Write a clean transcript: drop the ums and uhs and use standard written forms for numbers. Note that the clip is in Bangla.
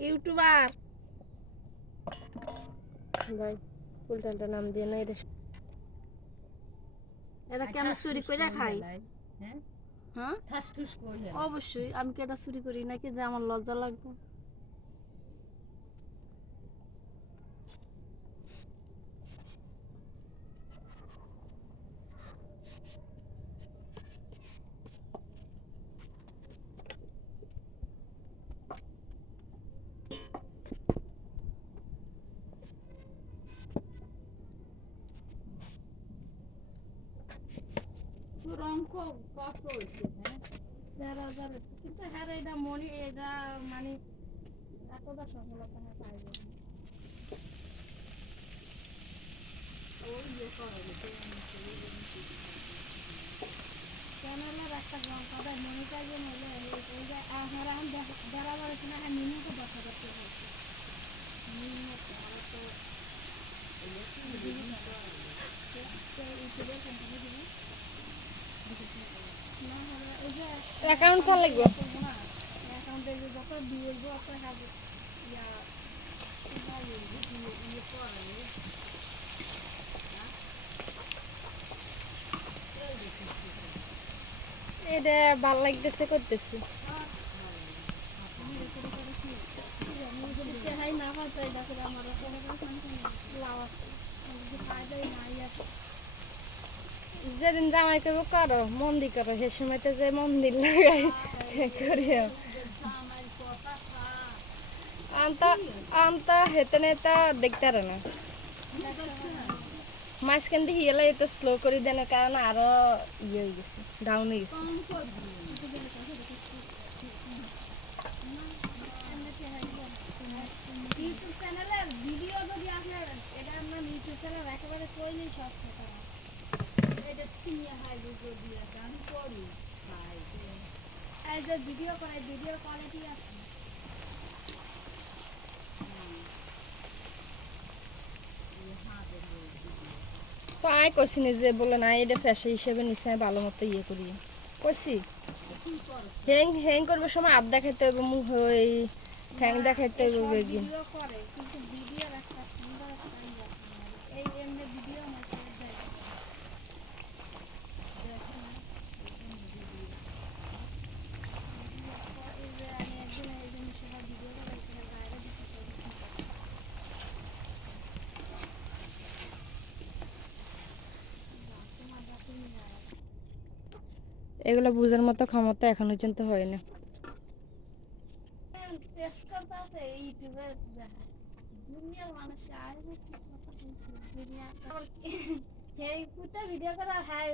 ইউটিউবার ভাই উল্টালটা নাম দিয়ে না এটা এরা কেন চুরি করে খাই হ্যাঁ অবশ্যই আমি কি এটা চুরি করি নাকি যে আমার লজ্জা লাগবে রঙ্ক কত হয়েছে হ্যাঁ ১৩,০০০ কিন্তু হ্যাঁ এটা মনি এটা মানে এতটা সফলতা হ্যাঁ পাইবে ওই যে চ্যানেলের একটা কথা মনিটাইজেশন হলে ওই যে আমরা বরাবর কিনা হ্যাঁ নিম্নত ১০,০০০ টাকা হয়েছে নিম্নত আমরা তো ইউটিউবের কোম্পানি দিবে অ্যাকাউন্ট করা লাগবে অ্যাকাউন্টে যত দিয়ে যত হবে ইয়া এটা ভাল লাগতেছে করতেছি যেদিন জামাই করবো করো মন্দির করো সে সময় তো যে মন্দির লাগাই করিও আনতা আনতা হেতে নেতা দেখতে পারে না মাঝখান দিয়ে হিয়েলা এটা স্লো করে দেন কারণ আরো ইয়ে হয়ে গেছে ডাউন হয়ে গেছে ইউটিউব চ্যানেলের ভিডিও যদি আপনার এটা আপনার ইউটিউব চ্যানেল একেবারে কইলেই সব কথা এটা কিনে হয় ভিডিও দিয়ে গান করি এই যে ভিডিও করে ভিডিও কোয়ালিটি আছে তো আয় কইছি যে বলে না এটা ফ্যাশন হিসেবে নিশ্চয় ভালো মতো ইয়ে করি কইছি হ্যাং হ্যাং করবে সময় আধ দেখাইতে হবে মুখ ওই ঠ্যাং দেখাইতে হবে বেগিন এগুলো বুঝার মতো ক্ষমতা এখনো পর্যন্ত হয় না ভিডিও করা হ্যাঁ